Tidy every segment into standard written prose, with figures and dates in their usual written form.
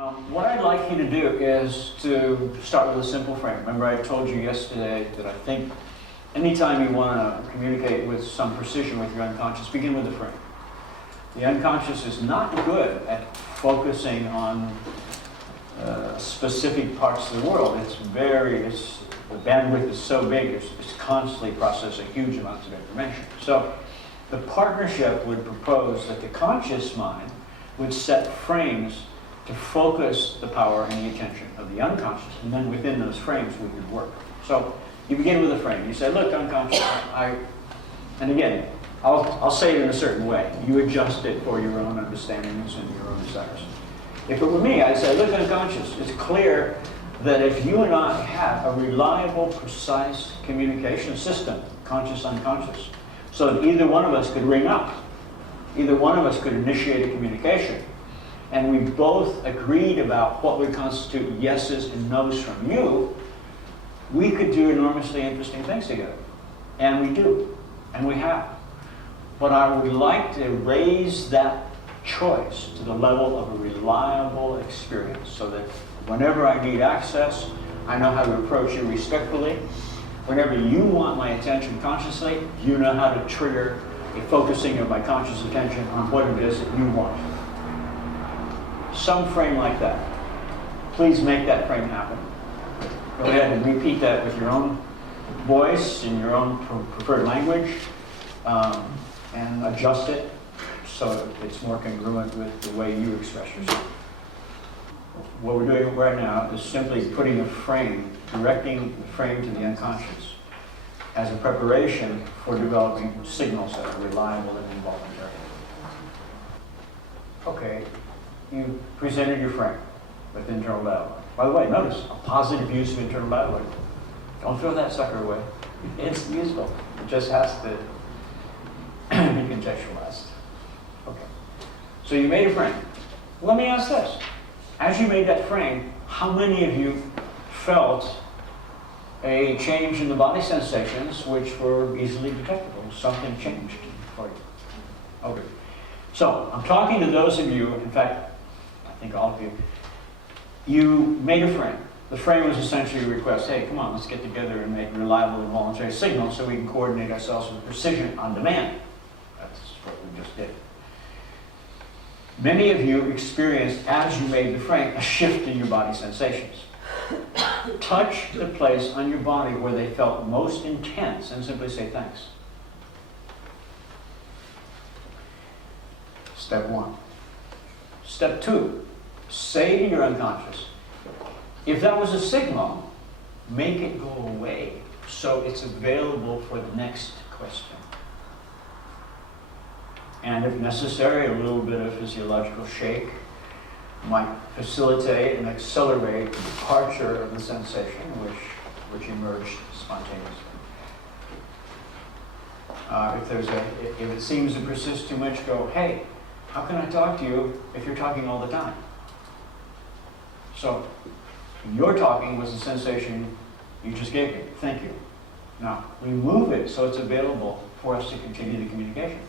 What I'd like you to do is to start with a simple frame. Remember I told you yesterday that I think anytime you want to communicate with some precision with your unconscious, begin with a frame. The unconscious is not good at focusing on specific parts of the world. The bandwidth is so big, it's constantly processing huge amounts of information. So the partnership would propose that the conscious mind would set frames to focus the power and the attention of the unconscious, and then within those frames we could work. So you begin with a frame. You say, look, unconscious, and again, I'll say it in a certain way. You adjust it for your own understandings and your own desires. If it were me, I'd say, look, unconscious, it's clear that if you and I have a reliable, precise communication system, conscious, unconscious, so that either one of us could ring up, either one of us could initiate a communication, and we both agreed about what would constitute yeses and nos from you, we could do enormously interesting things together. And we do, and we have. But I would like to raise that choice to the level of a reliable experience so that whenever I need access, I know how to approach you respectfully. Whenever you want my attention consciously, you know how to trigger a focusing of my conscious attention on what it is that you want. Some frame like that. Please make that frame happen. Go ahead and repeat that with your own voice, in your own preferred language, and adjust it so it's more congruent with the way you express yourself. What we're doing right now is simply putting a frame, directing the frame to the unconscious as a preparation for developing signals that are reliable and involuntary. Okay, you presented your frame with internal dialogue. By the way, notice a positive use of internal dialogue. Don't throw that sucker away. It's useful. It just has to be contextualized. Okay. So you made a frame. Let me ask this. As you made that frame, how many of you felt a change in the body sensations which were easily detectable? Something changed for you. Okay. So I'm talking to those of you, in fact, I think all of you, you made a frame. The frame was essentially a request, hey, come on, let's get together and make reliable and voluntary signals so we can coordinate ourselves with precision on demand. That's what we just did. Many of you experienced, as you made the frame, a shift in your body sensations. Touch the place on your body where they felt most intense and simply say thanks. Step one. Step two, say to your unconscious, if that was a signal, make it go away so it's available for the next question. And if necessary, a little bit of physiological shake might facilitate and accelerate the departure of the sensation which emerged spontaneously. If it seems to persist too much, go, hey, how can I talk to you if you're talking all the time? So, your talking was the sensation you just gave me. Thank you. Now, remove it so it's available for us to continue the communication.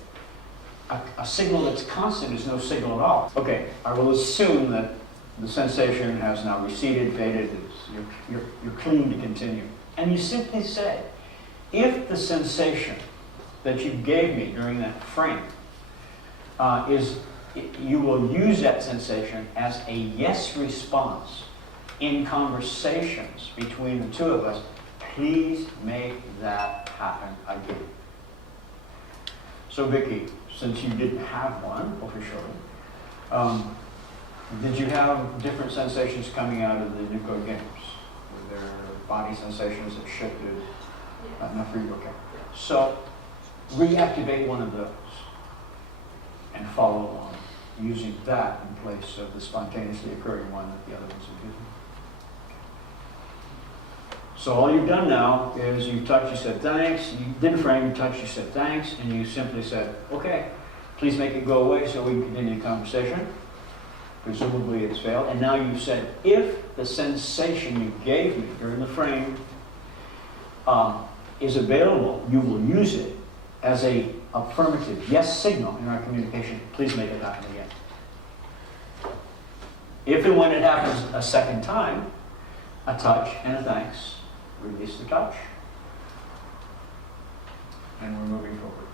A signal that's constant is no signal at all. Okay, I will assume that the sensation has now receded, faded, you're clean to continue. And you simply say, if the sensation that you gave me during that frame you will use that sensation as a yes response in conversations between the two of us. Please make that happen again. So Vicki, since you didn't have one officially, did you have different sensations coming out of the Nucode games? Were there body sensations that shifted? Enough for you? Okay. So reactivate one of those and follow along, using that in place of the spontaneously occurring one that the other ones are using. So all you've done now is you touched, you said thanks, you did a frame, you touched, you said thanks, and you simply said, okay, please make it go away so we can continue the conversation. Presumably it's failed. And now you've said, if the sensation you gave me during the frame is available, you will use it as a affirmative yes signal in our communication. Please make it happen again. If and when it happens a second time, a touch and a thanks, release the touch. And we're moving forward.